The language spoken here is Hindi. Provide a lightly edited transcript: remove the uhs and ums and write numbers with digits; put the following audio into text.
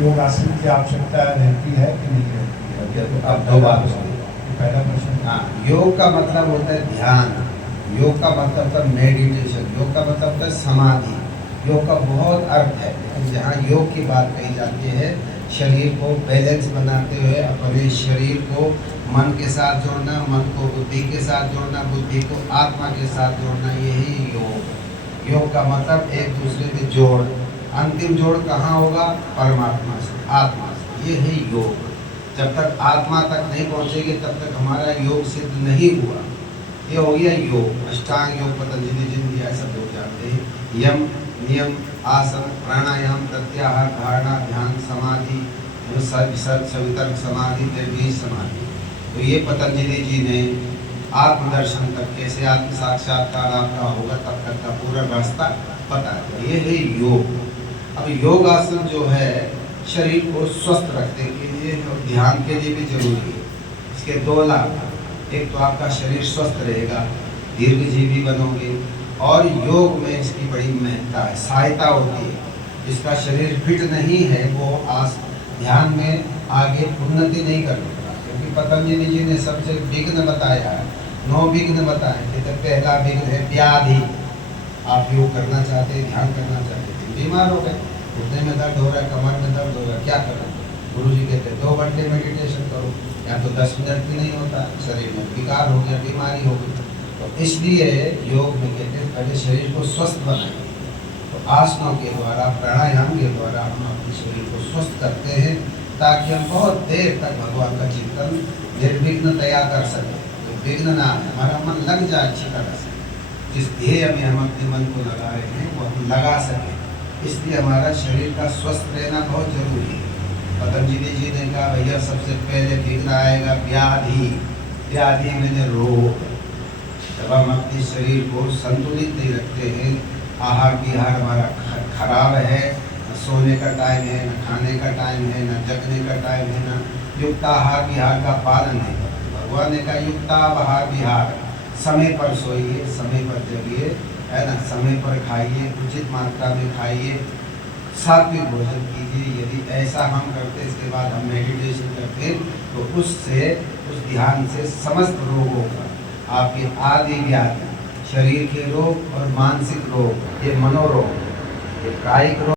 योगासन की आवश्यकता रहती है कि नहीं रहती है? तो अब दो बात सुनिए। पहला प्रश्न। हाँ, योग का मतलब होता है ध्यान, योग का मतलब होता है मेडिटेशन, योग का मतलब होता है समाधि। योग का बहुत अर्थ है, लेकिन जहाँ योग की बात कही जाती है, शरीर को बैलेंस बनाते हुए अपने शरीर को मन के साथ जोड़ना, मन को बुद्धि के साथ जोड़ना, बुद्धि को आत्मा के साथ जोड़ना, यही योग। योग का मतलब एक दूसरे के जोड़, अंतिम जोड़ कहाँ होगा? परमात्मा से, आत्मा से। ये है योग। जब तक आत्मा तक नहीं पहुँचेगी तब तक हमारा योग सिद्ध नहीं हुआ। ये हो गया योग। अष्टांग योग पतंजलि जिन दिया सब लोग जानते हैं। यम, नियम, आसन, प्राणायाम, प्रत्याहार, धारणा, ध्यान, समाधि, विसर्ग, सवितर्क समाधि, निर्बीज समाधि। तो ये पतंजलि जी ने आत्मदर्शन तक कैसे आत्म साक्षात्कार आपका होगा तब तक का पूरा रास्ता बताया। ये है योग। अब योगासन जो है शरीर को स्वस्थ रखने के लिए और ध्यान के लिए भी जरूरी है। इसके दो लाभ, एक तो आपका शरीर स्वस्थ रहेगा, दीर्घजीवी बनोगे, और योग में इसकी बड़ी महत्ता है, सहायता होती है। जिसका शरीर फिट नहीं है वो ध्यान में आगे उन्नति नहीं कर सकता, क्योंकि पतंजलि जी ने सबसे विघ्न बताया है, 9 विघ्न बताए थे। तो पहला विघ्न है व्याधि। आप योग करना चाहते हैं, ध्यान करना चाहते थे, बीमार हो गए, घुटने में दर्द हो रहा है, कमर में दर्द हो रहा है, क्या करें? गुरु जी कहते हैं 2 घंटे मेडिटेशन करो, या तो 10 मिनट भी नहीं होता, शरीर में विकार हो गया, बीमारी हो गई। तो इसलिए योग में कहते हैं पहले शरीर को स्वस्थ बनाएं। तो आसनों के द्वारा, प्राणायाम के द्वारा हम अपने शरीर को स्वस्थ करते हैं, ताकि हम बहुत देर तक भगवान का चिंतन निर्विघ्नतया कर सकें। तो विघ्न ना है, हमारा मन लग जाए अच्छी तरह से, जिस ध्येय में हम अपने मन को लगा रहे हैं वो हम लगा सकें। इसलिए हमारा शरीर का स्वस्थ रहना बहुत जरूरी है। पतंजलि जी ने कहा भैया सबसे पहले विघ्न आएगा व्याधि। व्याधि में रोग। जब हम अपने शरीर को संतुलित नहीं रखते हैं, आहार विहार हमारा खराब है, न सोने का टाइम है, न खाने का टाइम है, न जगने का टाइम है, न युक्त आहार विहार का पालन नहीं करते। भगवान ने कहा युक्त आहार विहार, समय पर सोइए, समय पर जगिए, है ना, समय पर खाइए, उचित मात्रा में खाइए, सात्विक भोजन कीजिए। यदि ऐसा हम करते, इसके बाद हम मेडिटेशन करते, तो उससे, उस ध्यान से समस्त रोगों का, आपके आदि व्याधि, शरीर के रोग और मानसिक रोग, ये मनोरोग, ये कायिक रोग